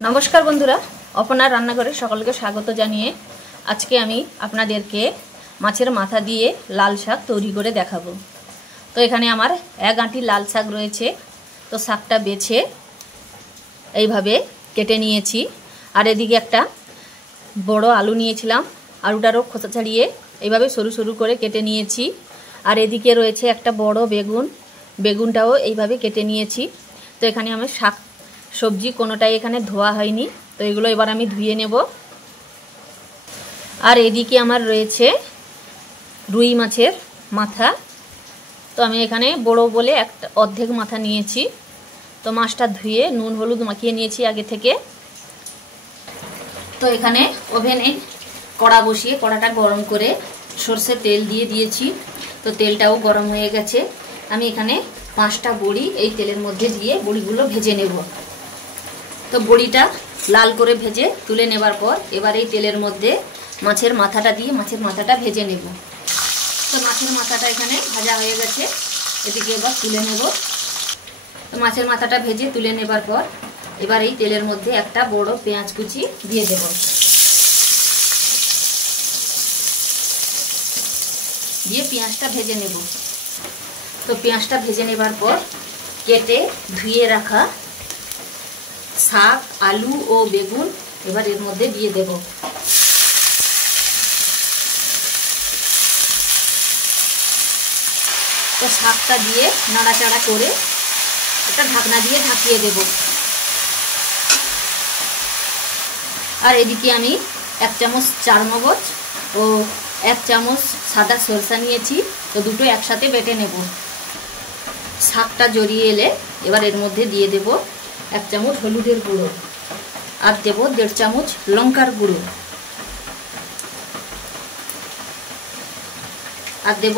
नमस्कार बंधुरा अपनार रान्नाघरे सकलके स्वागत जानिए आज के आमी आपनादेरके माछेर माथा दिए लाल शाक तैरी करे देखाबो। तो एखाने आमार एक आँटी लाल शाक रयेछे। तो शाकटा बेছে এইভাবে केटे निয়েছি আর এদিকে একটা বড় আলু নিয়েছিলাম, আলুটারও খোসা ছাড়িয়ে এইভাবে সরু সরু করে কেটে নিয়েছি। আর এদিকে রয়েছে একটা বড় বেগুন, বেগুনটাও এইভাবে কেটে নিয়েছি। তো এখানে আমি শাক सब्जी कोनोटाई एखाने धोआ हयनि, तो एगुलो एबार आमी धुए नेब। और एदिके आमार रयेछे रुई माछेर माथा। तो आमी एखाने बड़ो बोले एक अर्धेक माथा नियेछि। तो माछटा धुए नुन हलुद माखिए नियेछि आगे थेके। तो एखाने ओभेने कड़ा बसिए कड़ाटा गरम करे सर्षेर तेल दिए दिएछि। तो तेलटाओ गरम हये गेछे। आमी एखाने 5टा बड़ी এই তেলের মধ্যে দিয়ে বড়িগুলো ভেজে নেব। তো বড়িটা লাল করে ভেজে তুলে নেবার পর এবার এই তেলের মধ্যে মাছের মাথাটা দিয়ে মাছের মাথাটা ভেজে নেব। তো মাছের মাথাটা এখানে ভাজা হয়ে গেছে, এদিকে এবার তুলে নেব। তো মাছের মাথাটা ভেজে তুলে নেবার পর এবার এই তেলের মধ্যে একটা বড় পেঁয়াজ কুচি দিয়ে দেব। দিয়ে পেঁয়াজটা ভেজে নেব। तो पेঁয়াজটা ভেজে নেবার পর কেটে ধুয়ে রাখা শাক আলু ও বেগুন এবার এর মধ্যে দিয়ে দেব। তো শাকটা দিয়ে নাড়াচাড়া করে একটা ঢাকনা দিয়ে ঢাকিয়ে দেব। আর এদিকে আমি 1 চামচ চারমগজ ও 1 চামচ সাদা সরষা নিয়েছি। তো দুটো একসাথে বেটে নেব। শাকটা জড়িয়ে এলে এবার এর মধ্যে দিয়ে দেব 1 চামচ হলুদের গুঁড়ো আর দেব 1.5 চামচ লঙ্কার গুঁড়ো আর দেব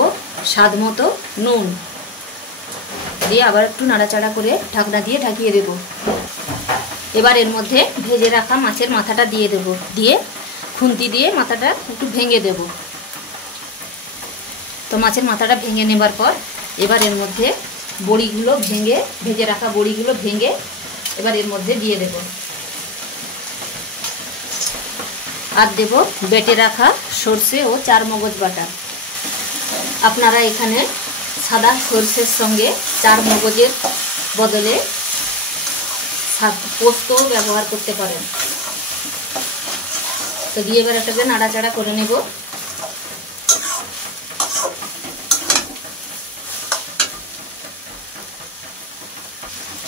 স্বাদ মতো নুন দিয়ে আবার একটু নাড়াচাড়া করে ঢাকনা দিয়ে ঢাকিয়ে দেব। এবার এর মধ্যে ভেজে রাখা মাছের মাথাটা দিয়ে দেব। দিয়ে খুন্তি দিয়ে মাথাটা একটু ভেঙে দেব। তো মাছের মাথাটা ভেঙে নেবার পর এবার এর মধ্যে বড়িগুলো ভেঙে ভেজে রাখা বড়িগুলো ভেঙে এবার এর মধ্যে দিয়ে দেব। আর দেব বেটে রাখা সরষে ও চারমগজ বাটা। আপনারা এখানে সাদা সরষের সঙ্গে চারমগজের বদলে পোস্ত ব্যবহার করতে পারেন। তো দিয়ে এবার এটাকে নাড়াচাড়া করে নেব।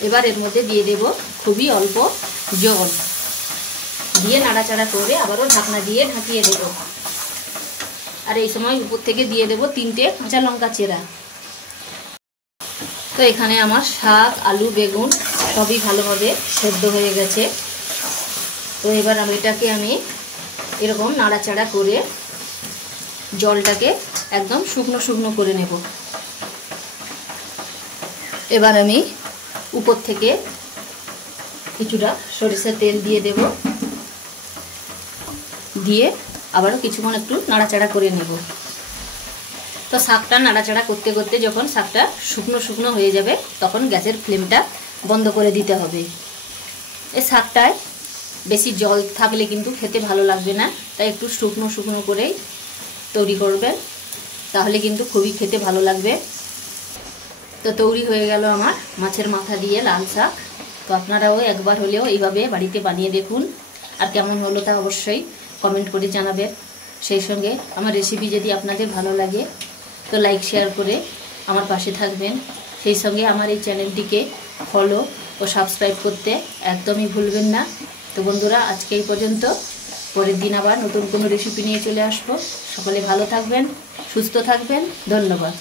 এবার এর মধ্যে দিয়ে দেব খুবই অল্প জল দিয়ে নাড়াচাড়া করে আবারও ঢাকনা দিয়ে ঢাকিয়ে দেব। আর এই সময় উপর থেকে দিয়ে দেব 3টে কাঁচা লঙ্কা চেরা। তো এখানে আমার শাক আলু বেগুন সবই ভালোভাবে সেদ্ধ হয়ে গেছে। তো এবার এটাকে আমি এরকম নাড়াচাড়া করে জলটাকে একদম শুকনো শুকনো করে নেব। এবার আমি উপর থেকে কিছুটা সরিষার তেল দিয়ে দেব। দিয়ে আবারও কিছুক্ষণ একটু নাড়াচাড়া করে নেব। তো শাকটা নাড়াচাড়া করতে করতে যখন শাকটা শুকনো শুকনো হয়ে যাবে তখন গ্যাসের ফ্লেমটা বন্ধ করে দিতে হবে। এই শাকটায় বেশি জল থাকলে কিন্তু খেতে ভালো লাগবে না, তাই একটু শুকনো শুকনো করেই তৈরি করবেন, তাহলে কিন্তু খুবই খেতে ভালো লাগবে। তো তৈরি হয়ে গেল আমার মাছের মাথা দিয়ে লাল শাক। তো আপনারাও একবার হলেও এইভাবে বাড়িতে বানিয়ে দেখুন। আর কেমন হলো তা অবশ্যই কমেন্ট করে জানাবেন। সেই সঙ্গে আমার রেসিপি যদি আপনাদের ভালো লাগে তো লাইক শেয়ার করে আমার পাশে থাকবেন। সেই সঙ্গে আমার এই চ্যানেলটিকে ফলো ও সাবস্ক্রাইব করতে একদমই ভুলবেন না। তো বন্ধুরা আজকে এই পর্যন্ত, পরের দিন আবার নতুন কোনো রেসিপি নিয়ে চলে আসবো। সকলে ভালো থাকবেন, সুস্থ থাকবেন। ধন্যবাদ।